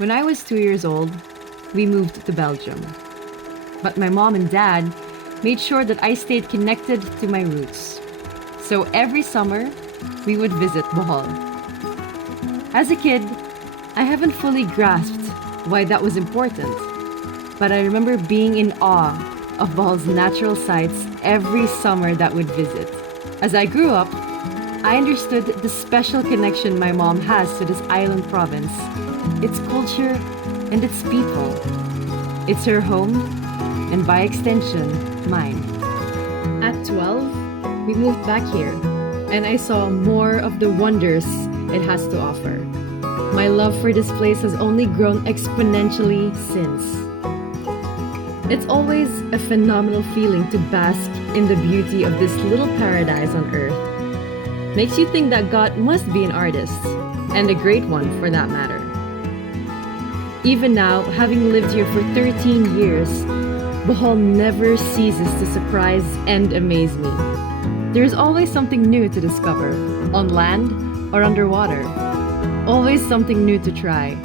When I was 2 years old, we moved to Belgium. But my mom and dad made sure that I stayed connected to my roots. So every summer, we would visit Bohol. As a kid, I haven't fully grasped why that was important. But I remember being in awe of Bohol's natural sights every summer that we'd visit. As I grew up, I understood the special connection my mom has to this island province, its culture, and its people. It's her home, and by extension, mine. At 12, we moved back here, and I saw more of the wonders it has to offer. My love for this place has only grown exponentially since. It's always a phenomenal feeling to bask in the beauty of this little paradise on earth. Makes you think that God must be an artist, and a great one for that matter. Even now, having lived here for 13 years, Bohol never ceases to surprise and amaze me. There's always something new to discover, on land or underwater. Always something new to try.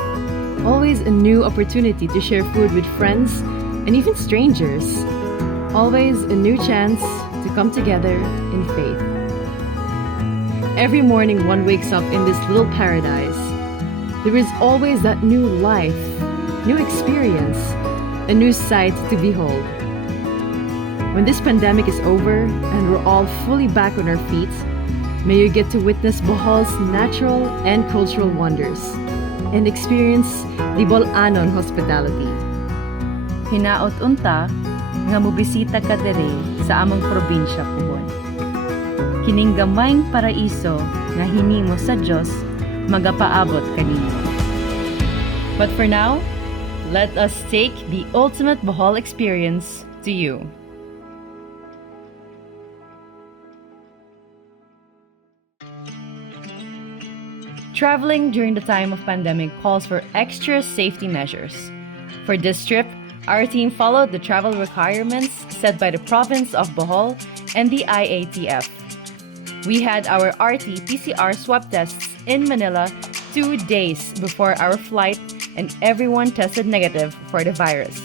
Always a new opportunity to share food with friends and even strangers. Always a new chance to come together in faith. Every morning one wakes up in this little paradise. There is always that new life, new experience, a new sight to behold. When this pandemic is over and we're all fully back on our feet, may you get to witness Bohol's natural and cultural wonders and experience the Bolanon hospitality. Hinaot unta nga mobisita ka diri sa among probinsya Puhon. Kining gamayng paraiso nga hinimo sa Dios magapaabot kanimo. But for now, let us take the ultimate Bohol experience to you. Traveling during the time of pandemic calls for extra safety measures. For this trip, our team followed the travel requirements set by the province of Bohol and the IATF. We had our RT-PCR swab tests in Manila 2 days before our flight, and everyone tested negative for the virus.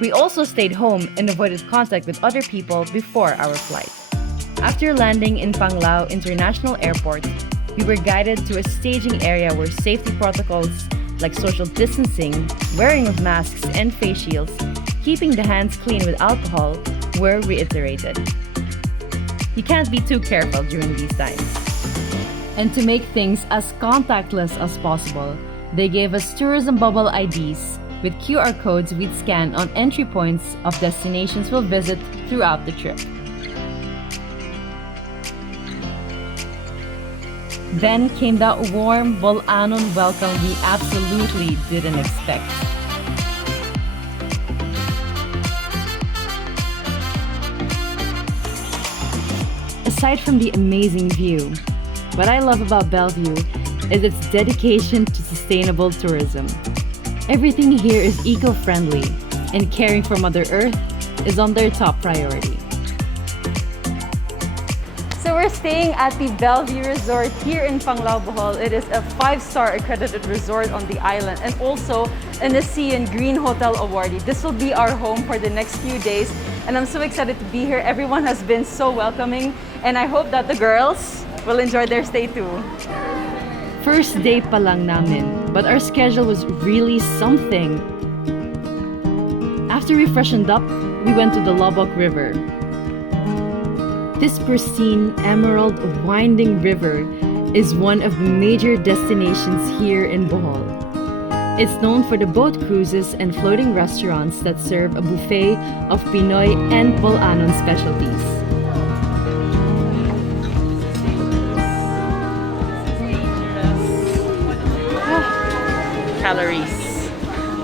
We also stayed home and avoided contact with other people before our flight. After landing in Panglao International Airport, we were guided to a staging area where safety protocols like social distancing, wearing of masks and face shields, keeping the hands clean with alcohol were reiterated. You can't be too careful during these times. And to make things as contactless as possible, they gave us tourism bubble IDs with QR codes we'd scan on entry points of destinations we'll visit throughout the trip. Then came that warm Bolanon welcome we absolutely didn't expect. Aside from the amazing view, what I love about Bellevue is its dedication to sustainable tourism. Everything here is eco-friendly, and caring for Mother Earth is on their top priority. So we're staying at the Bellevue Resort here in Panglao, Bohol. It is a 5-star accredited resort on the island and also an ASEAN Green Hotel awardee. This will be our home for the next few days, and I'm so excited to be here. Everyone has been so welcoming, and I hope that the girls will enjoy their stay too. First day pa lang namin, but our schedule was really something. After we freshened up, we went to the Lobok River. This pristine, emerald, winding river is one of the major destinations here in Bohol. It's known for the boat cruises and floating restaurants that serve a buffet of Pinoy and Bolanon specialties. Calories.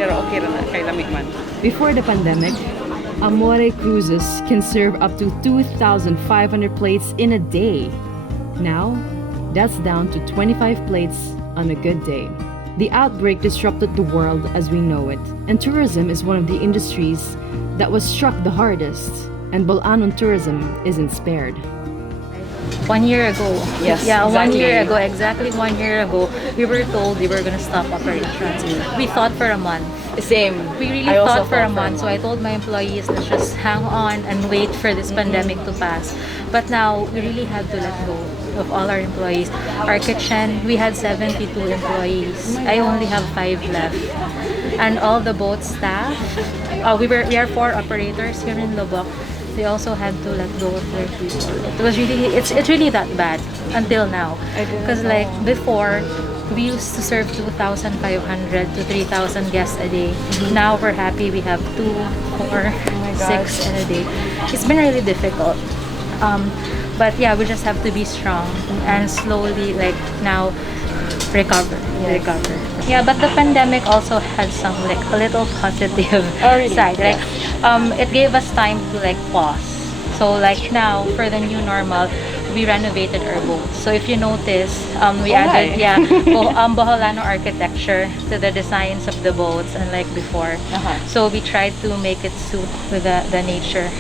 Pero okay na kay lamig man. Before the pandemic, Amore Cruises can serve up to 2,500 plates in a day. Now, that's down to 25 plates on a good day. The outbreak disrupted the world as we know it, and tourism is one of the industries that was struck the hardest, and Bolanon tourism isn't spared. 1 year ago. Yes, Yeah, exactly. 1 year ago, exactly 1 year ago, we were told we were gonna stop operations. We thought for a month. Same. We really I also thought for a thought month. So I told my employees, let's just hang on and wait for this pandemic to pass. But now we really had to let go of all our employees. Our kitchen, we had 72 employees. I only have 5 left. And all the boat staff, we are 4 operators here in Lubbock. They also had to let go of their people. It was really, it's really that bad until now. Because like before, we used to serve 2,500 to 3,000 guests a day. Now we're happy we have 2, 4, 6 in a day. It's been really difficult. But yeah, we just have to be strong and slowly like now recover. Yeah, but the pandemic also had some like a little positive side. Like it gave us time to like pause. So like now for the new normal, we renovated our boats. So if you notice, we added Boholano architecture to the designs of the boats and like before. So we tried to make it suit with the nature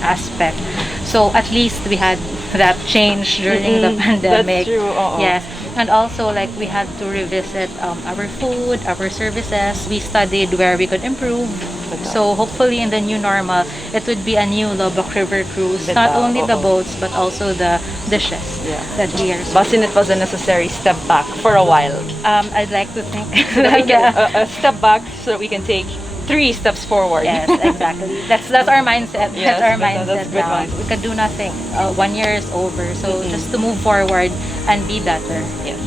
aspect. So at least we had that change during the pandemic. That's true. Yes. And also like we had to revisit our food, our services. We studied where we could improve. So hopefully in the new normal, it would be a new Lubbock River cruise. Not only the boats, but also the dishes that we are. Basin it was a necessary step back for a while. I'd like to think So that we can, a step back so that we can take 3 steps forward. Yes, exactly. That's our mindset. Yes, that's our that's mindset good now. mindset. We could do nothing. 1 year is over. So just to move forward and be better. Yes.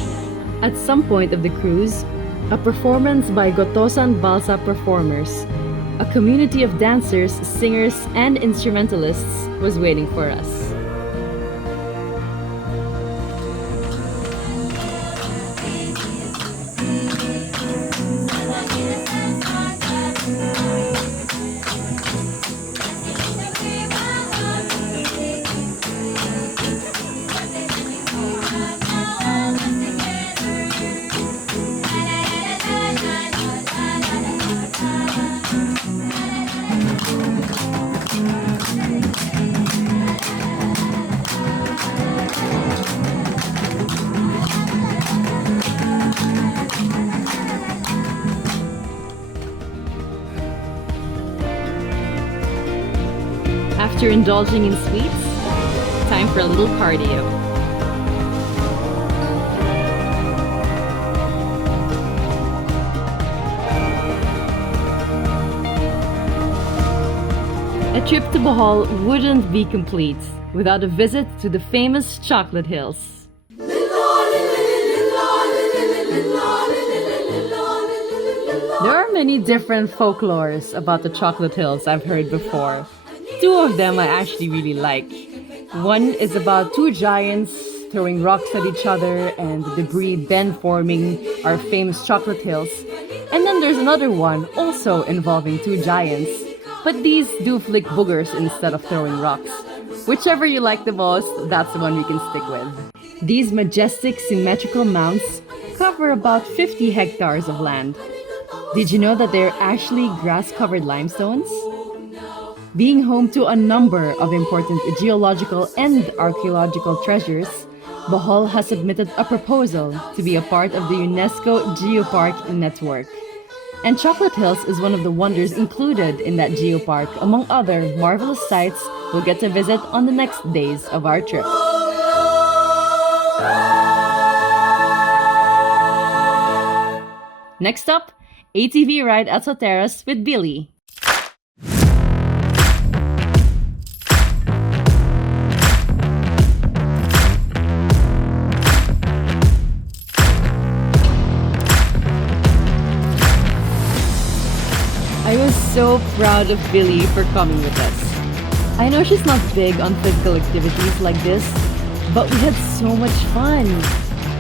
At some point of the cruise, a performance by Gotosan Balsa Performers, a community of dancers, singers, and instrumentalists was waiting for us. After indulging in sweets, time for a little cardio. A trip to Bohol wouldn't be complete without a visit to the famous Chocolate Hills. There are many different folklores about the Chocolate Hills I've heard before. 2 of them I actually really like. One is about 2 giants throwing rocks at each other and the debris then forming our famous Chocolate Hills. And then there's another one also involving 2 giants, but these do flick boogers instead of throwing rocks. Whichever you like the most, that's the one we can stick with. These majestic symmetrical mounts cover about 50 hectares of land. Did you know that they're actually grass-covered limestones? Being home to a number of important geological and archaeological treasures, Bohol has submitted a proposal to be a part of the UNESCO Geopark network. And Chocolate Hills is one of the wonders included in that geopark, among other marvelous sites we'll get to visit on the next days of our trip. Next up, ATV ride at Soteras with Billy. I was so proud of Billy for coming with us. I know she's not big on physical activities like this, but we had so much fun.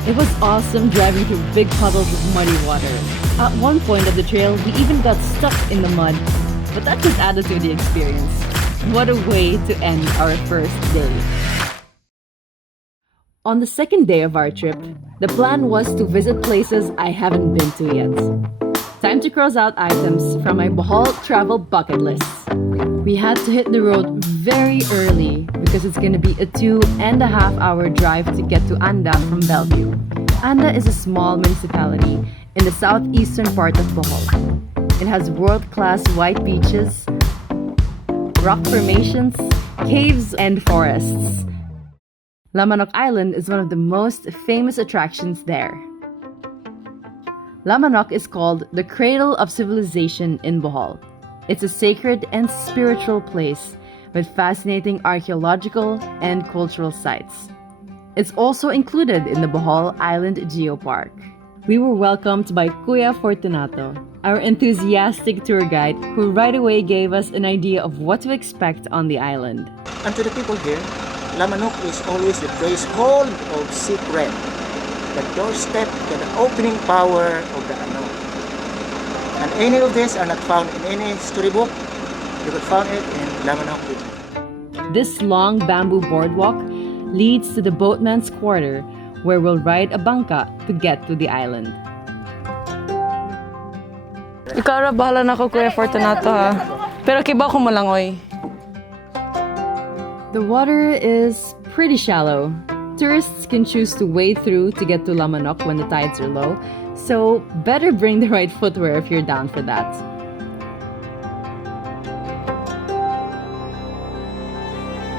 It was awesome driving through big puddles of muddy water. At one point of the trail, we even got stuck in the mud, but that just added to the experience. What a way to end our first day. On the second day of our trip, the plan was to visit places I haven't been to yet. Time to cross out items from my Bohol travel bucket list. We had to hit the road very early because it's gonna be a 2.5 hour drive to get to Anda from Bellevue. Anda is a small municipality in the southeastern part of Bohol. It has world-class white beaches, rock formations, caves, and forests. Lamanok Island is one of the most famous attractions there. Lamanok is called the cradle of civilization in Bohol. It's a sacred and spiritual place with fascinating archaeological and cultural sites. It's also included in the Bohol Island Geopark. We were welcomed by Kuya Fortunato, our enthusiastic tour guide who right away gave us an idea of what to expect on the island. And to the people here, Lamanok is always the threshold of secret, the doorstep to the opening power of the unknown. And any of these are not found in any storybook. You will find it in Lamanok. This long bamboo boardwalk leads to the boatman's quarter, where we'll ride a bangka to get to the island. Ikaw ra bahala na ko, Kuya Fortunato, ha? Pero kibaw ko mo lang, oy. The water is pretty shallow. Tourists can choose to wade through to get to Lamanok when the tides are low, so better bring the right footwear if you're down for that.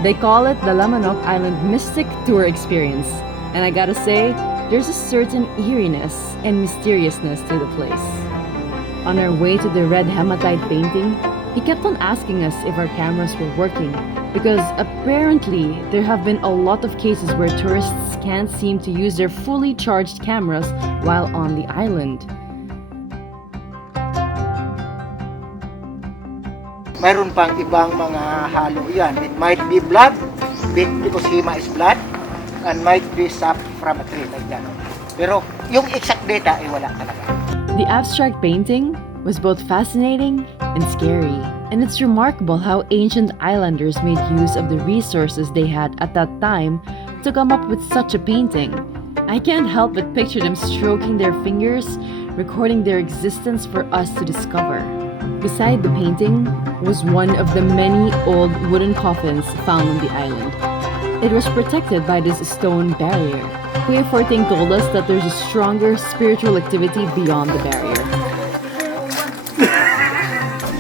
They call it the Lamanok Island Mystic Tour Experience, and I gotta say, there's a certain eeriness and mysteriousness to the place. On our way to the red hematite painting, he kept on asking us if our cameras were working, because apparently there have been a lot of cases where tourists can't seem to use their fully charged cameras while on the island. Mayroon pang ibang mga halo yan. It might be blood, because hema is blood, and might be sap from a tree like that. Pero yung exact data ay wala talaga. The abstract painting was both fascinating and scary, and it's remarkable how ancient islanders made use of the resources they had at that time to come up with such a painting. I can't help but picture them stroking their fingers, recording their existence for us to discover. Beside the painting was one of the many old wooden coffins found on the island. It was protected by this stone barrier. Kuya Forting told us that there's a stronger spiritual activity beyond the barrier.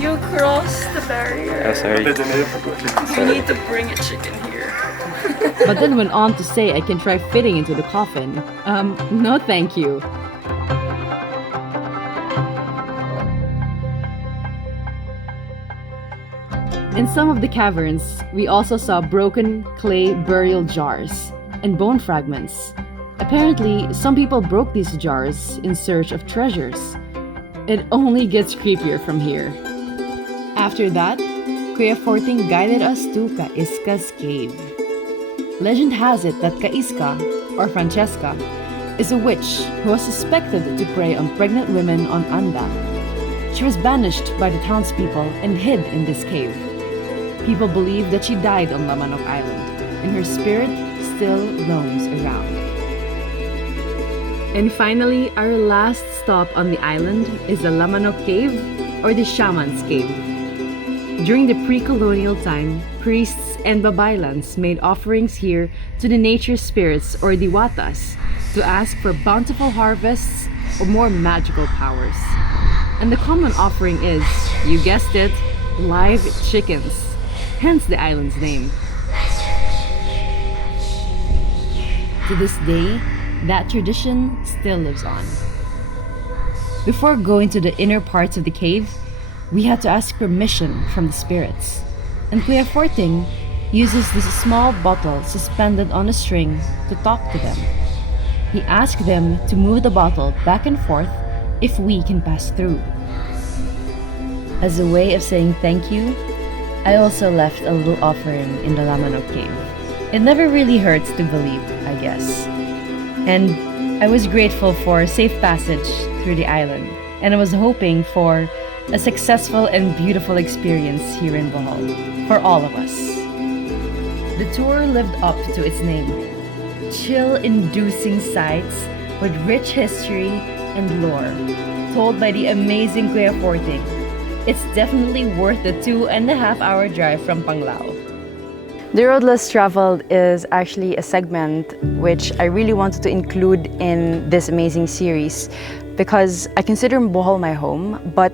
You crossed the barrier. Oh, sorry. You need to bring a chicken here. But then went on to say I can try fitting into the coffin. No thank you. In some of the caverns, we also saw broken clay burial jars and bone fragments. Apparently, some people broke these jars in search of treasures. It only gets creepier from here. After that, Kuya Forting guided us to Kaiska's cave. Legend has it that Kaiska, or Francesca, is a witch who was suspected to prey on pregnant women on Anda. She was banished by the townspeople and hid in this cave. People believe that she died on Lamanok Island, and her spirit still roams around. And finally, our last stop on the island is the Lamanok Cave, or the Shaman's Cave. During the pre-colonial time, priests and babaylans made offerings here to the nature spirits, or diwatas, to ask for bountiful harvests or more magical powers. And the common offering is, you guessed it, live chickens. Hence the island's name. To this day, that tradition still lives on. Before going to the inner parts of the cave, we had to ask permission from the spirits. And Kuya Forting uses this small bottle suspended on a string to talk to them. He asked them to move the bottle back and forth if we can pass through. As a way of saying thank you, I also left a little offering in the Lamanok cave. It never really hurts to believe, I guess. And I was grateful for safe passage through the island, and I was hoping for a successful and beautiful experience here in Bohol for all of us. The tour lived up to its name. Chill-inducing sights with rich history and lore, told by the amazing Kuya Forting. It's definitely worth the 2.5-hour drive from Panglao. The Road Less Traveled is actually a segment which I really wanted to include in this amazing series because I consider Bohol my home, but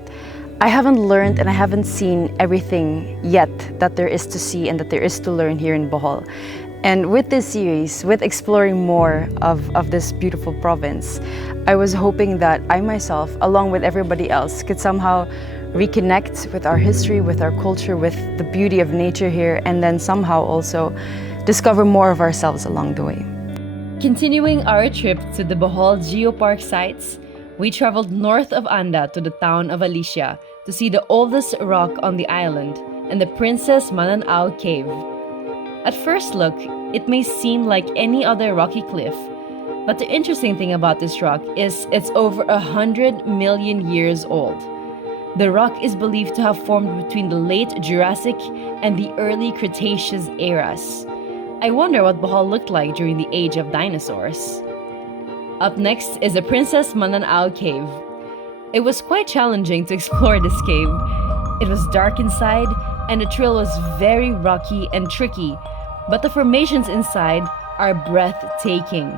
I haven't learned and I haven't seen everything yet that there is to see and that there is to learn here in Bohol. And with this series, with exploring more of this beautiful province, I was hoping that I myself, along with everybody else, could somehow reconnect with our history, with our culture, with the beauty of nature here, and then somehow also discover more of ourselves along the way. Continuing our trip to the Bohol Geopark sites, we traveled north of Anda to the town of Alicia to see the oldest rock on the island and the Princess Mananao Cave. At first look, it may seem like any other rocky cliff, but the interesting thing about this rock is it's over 100 million years old. The rock is believed to have formed between the late Jurassic and the early Cretaceous eras. I wonder what Bohol looked like during the age of dinosaurs. Up next is the Princess Mananao Cave. It was quite challenging to explore this cave. It was dark inside, and the trail was very rocky and tricky, but the formations inside are breathtaking.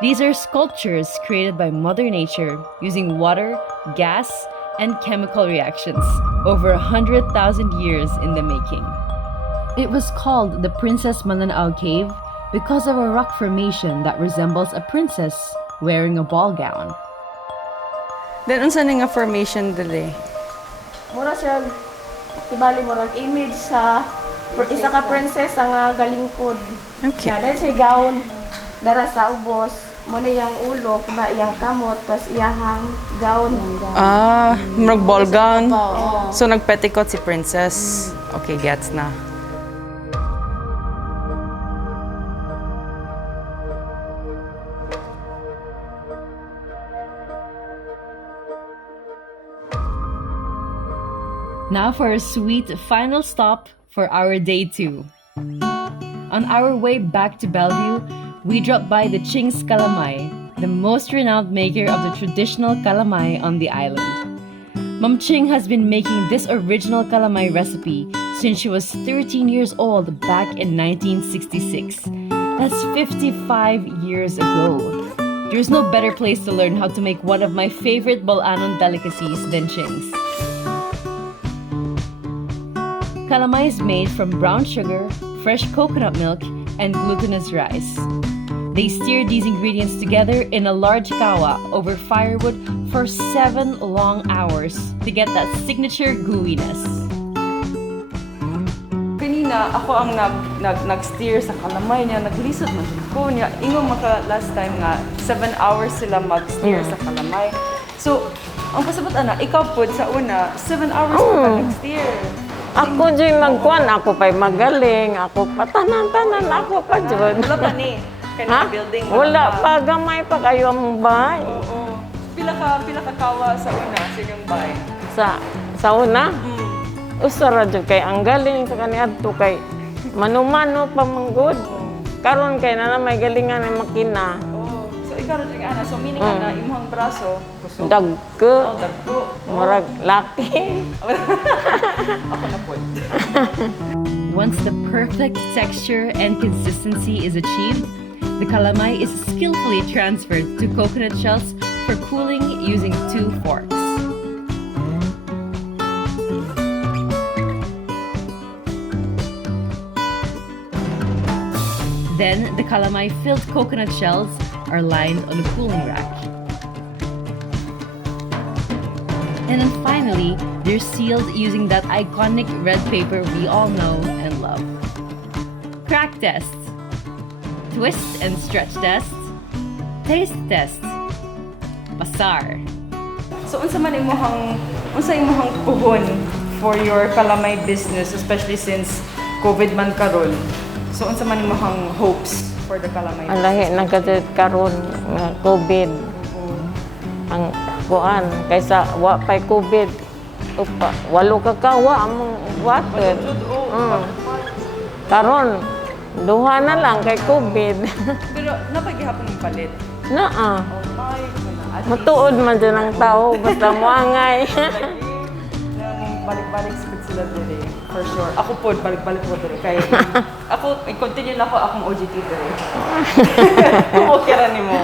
These are sculptures created by Mother Nature using water, gas, and chemical reactions over 100,000 years in the making. It was called the Princess Mananao Cave because of a rock formation that resembles a princess wearing a ball gown. Then unsa nga formation dali? Mura siya, tibali mo image sa isa ka princess nga galingkod. Okay. Dahil siya gown, dara sa ubos, mo na yung ulo, kiba iyang kamot, tas iyahang gown. Murag ball gown. So nagpetikot si princess. Okay, gets na. Now for a sweet final stop for our day 2. On our way back to Bellevue, we dropped by the Ching's Calamay, the most renowned maker of the traditional calamay on the island. Ma'am Ching has been making this original calamay recipe since she was 13 years old back in 1966. That's 55 years ago. There's no better place to learn how to make one of my favorite Bolanon delicacies than Ching's. Calamay is made from brown sugar, fresh coconut milk, and glutinous rice. They steer these ingredients together in a large kawa over firewood for 7 long hours to get that signature gooiness. Kanina ako ang nag-steer sa calamay niya, naglisod man ko niya. Ingo maka last time nga 7 hours sila mag-steer sa calamay. So, ang pasabot ana, ikaw po sa una 7 hours ka nag-steer. Ako dyan magkuhan, ako pa'y magaling, ako patanan-tanan, ako pa dyan. Wala pa ni? Ha? Building Wala pa, gamay pa kayo ang bahay. Oo. Pila ka kawa sa una sa inyong bahay? Sa una? Usara dyan kay ang galing sa kaniya to kay manumano pa manggod. Karon kay na may galingan ng makina. Oo. So ikaw rin ana, so meaning na imong braso, kusog. Dagko. Dagko. Murag laki. Ako na po. Once the perfect texture and consistency is achieved, the calamay is skillfully transferred to coconut shells for cooling using 2 forks. Then, the calamay-filled coconut shells are lined on a cooling rack. And then finally, they're sealed using that iconic red paper we all know and love. Crack test. Twist and stretch test. Taste test. Pasar. So unsa imong puhon for your calamay business, especially since COVID man karon? So unsa man imong hopes for the calamay Ang business? lahi nagkadit karon nga COVID. Ang kuan kaysa wa pay COVID. Upa, 8 ka kawa among water. Karon duha na lang kay COVID. Pero napaghihapon ng palit. Naa. Oh my God. Matuod man din ang tao, basta moangay. Balik-balik speed sila dire, for sure. Ako po, balik-balik po dire. Kaya ako, continue na ako akong OJT dire. Kung okay ra nimo.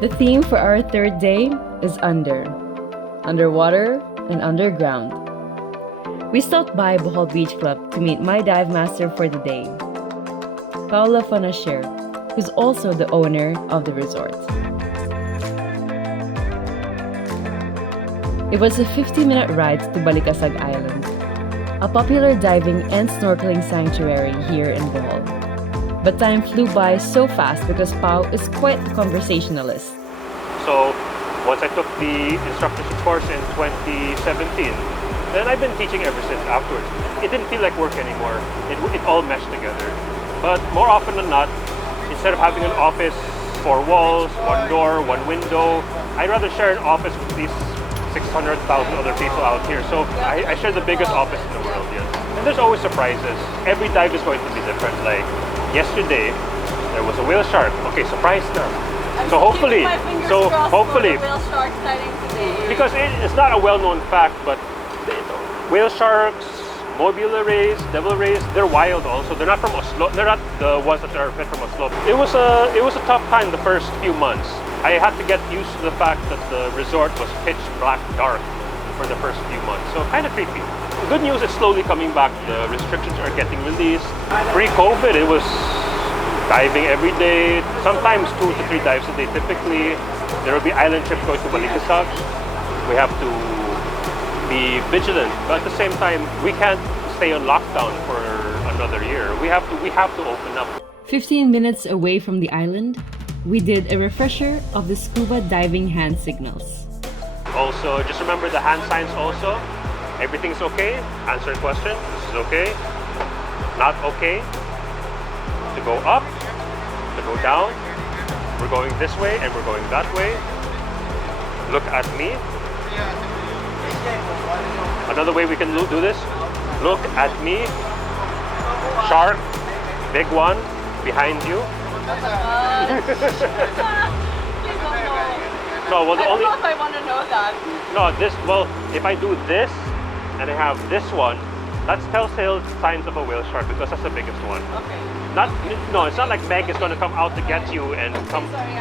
The theme for our third day is underwater and underground. We stopped by Bohol Beach Club to meet my dive master for the day, Paula Fanasher, who's also the owner of the resort. It was a 50-minute ride to Balikasag Island, a popular diving and snorkeling sanctuary here in Bohol. But time flew by so fast because Pao is quite a conversationalist. So once I took the instructorship course in 2017, then I've been teaching ever since afterwards. It didn't feel like work anymore. It all meshed together. But more often than not, instead of having an office, 4 walls, 1 door, 1 window, I'd rather share an office with these 600,000 other people out here. So I share the biggest office in the world, yes. And there's always surprises. Every dive is going to be different. Like yesterday, there was a whale shark. Okay, surprise them. So hopefully, Whale shark sighting today. because it's not a well-known fact, but whale sharks, mobula rays, devil rays, they're wild also. They're not from Oslo. They're not the ones that are fed from Oslo. It was a tough time the first few months. I had to get used to the fact that the resort was pitch black dark for the first few months. So kind of creepy. The good news is slowly coming back. The restrictions are getting released. Pre-COVID, it was diving every day, sometimes 2 to 3 dives a day typically. There will be island trips going to Balikasag. We have to be vigilant, but at the same time, we can't stay on lockdown for another year. We have to open up. 15 minutes away from the island, we did a refresher of the scuba diving hand signals. Also, just remember the hand signs also. Everything's okay. Answer a question. This is okay. Not okay. To go up, to go down. We're going this way and we're going that way. Look at me. Another way we can do this. Look at me. Shark, big one, behind you. No, well, I don't know if I want to know that. No, if I do this and I have this one, that's telltale signs of a whale shark because that's the biggest one. Okay. It's not like Meg is going to come out to get you and come. Sorry,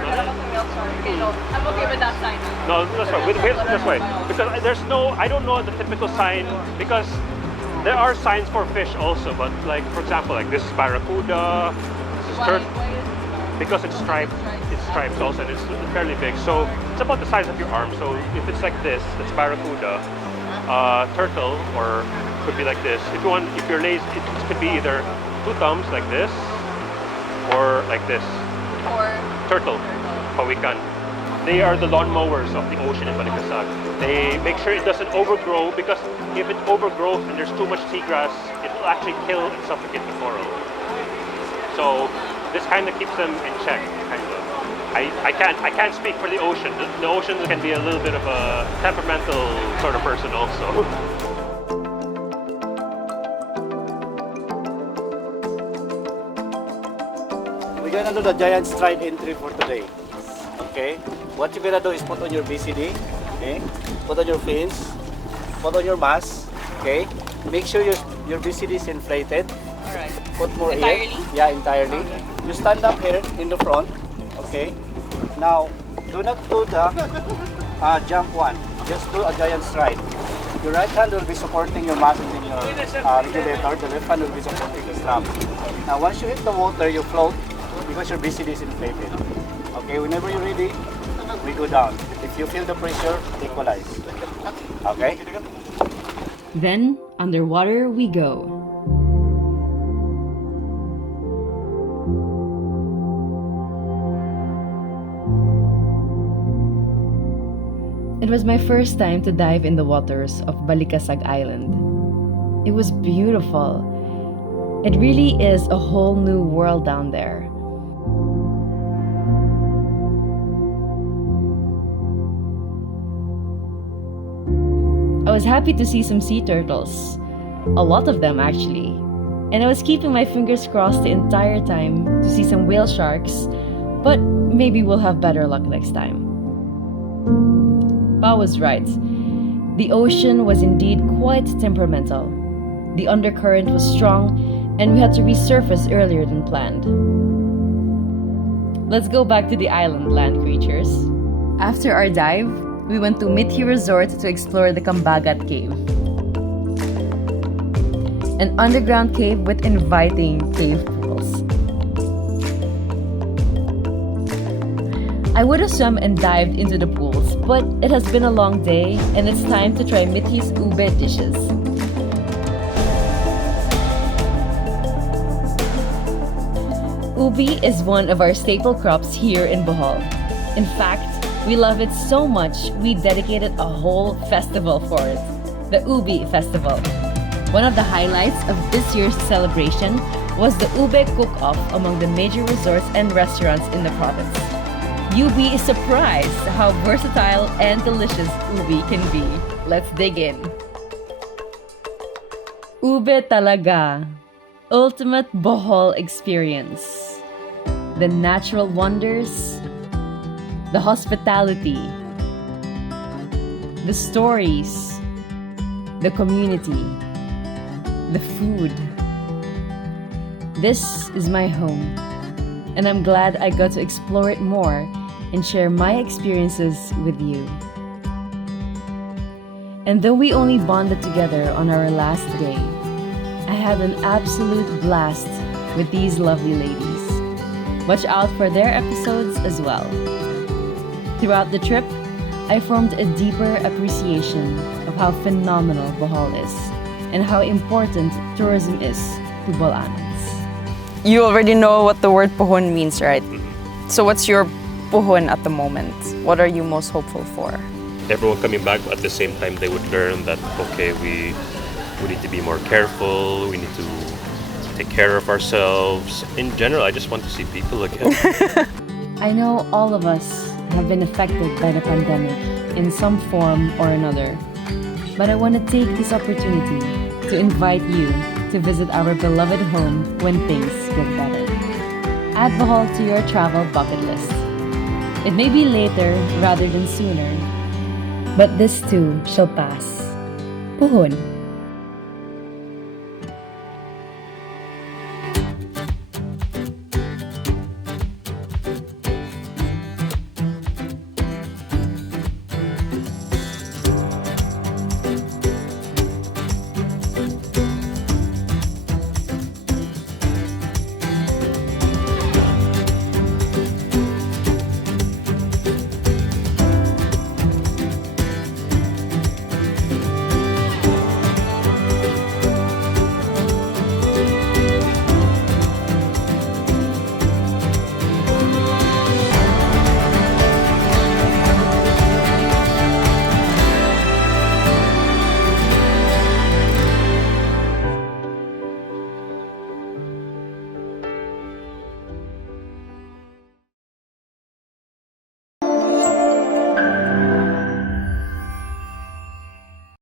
forget about the whale shark. Okay, no, I'm okay with that sign. No, that's right. With whales, that's right. Because I don't know the typical sign because there are signs for fish also, but like for example, like this is barracuda, this is turtle. Because it's striped also, and it's fairly big. So it's about the size of your arm. So if it's like this, that's barracuda, turtle, or could be like this. If you're lazy, it could be either 2 thumbs like this, or like this. Or Turtle, pawikan. They are the lawnmowers of the ocean in Balikasag. They make sure it doesn't overgrow because if it overgrows and there's too much seagrass, it will actually kill and suffocate the coral. So this kind of keeps them in check, kind of. I can't speak for the ocean. The ocean can be a little bit of a temperamental sort of person also. We're gonna do the giant stride entry for today. Okay? What you're gonna do is put on your BCD, okay? Put on your fins, put on your mask, okay? Make sure your BCD is inflated. alright. Put more Entirely? air. Yeah, entirely. You stand up here in the front, okay? Now, do not do the jump one. Just do a giant stride. Your right hand will be supporting your muscles in your regulator. The left hand will be supporting the strap. Now, once you hit the water, you float because your BCD is inflated. Okay, whenever you're ready, we go down. If you feel the pressure, equalize. Okay? Then, underwater we go. It was my first time to dive in the waters of Balikasag Island. It was beautiful. It really is a whole new world down there. I was happy to see some sea turtles. A lot of them actually. and I was keeping my fingers crossed the entire time to see some whale sharks, but maybe we'll have better luck next time. Pa was right. The ocean was indeed quite temperamental. The undercurrent was strong, and we had to resurface earlier than planned. Let's go back to the island, land creatures. After our dive, we went to Mithi Resort to explore the Kambagat Cave, an underground cave with inviting cave pools. I would have swum and dived into the pools, but it has been a long day and it's time to try Mithi's ube dishes. Ubi is one of our staple crops here in Bohol. In fact, we love it so much we dedicated a whole festival for it, the Ubi Festival. One of the highlights of this year's celebration was the ube cook-off among the major resorts and restaurants in the province. You'll be surprised how versatile and delicious ubi can be. Let's dig in. Ube talaga. Ultimate Bohol experience. The natural wonders, the hospitality, the stories, the community, the food. This is my home, and I'm glad I got to explore it more and share my experiences with you. And though we only bonded together on our last day, I had an absolute blast with these lovely ladies. Watch out for their episodes as well. Throughout the trip, I formed a deeper appreciation of how phenomenal Bohol is and how important tourism is to Bolanans. You already know what the word Puhon means, right? So what's your Puhon at the moment? What are you most hopeful for? Everyone coming back, but at the same time they would learn that, okay, we need to be more careful, we need to take care of ourselves. In general, I just want to see people again. I know all of us have been affected by the pandemic in some form or another, but I want to take this opportunity to invite you to visit our beloved home when things get better. Add Bohol to your travel bucket list. It may be later rather than sooner, but this too shall pass. Puhon.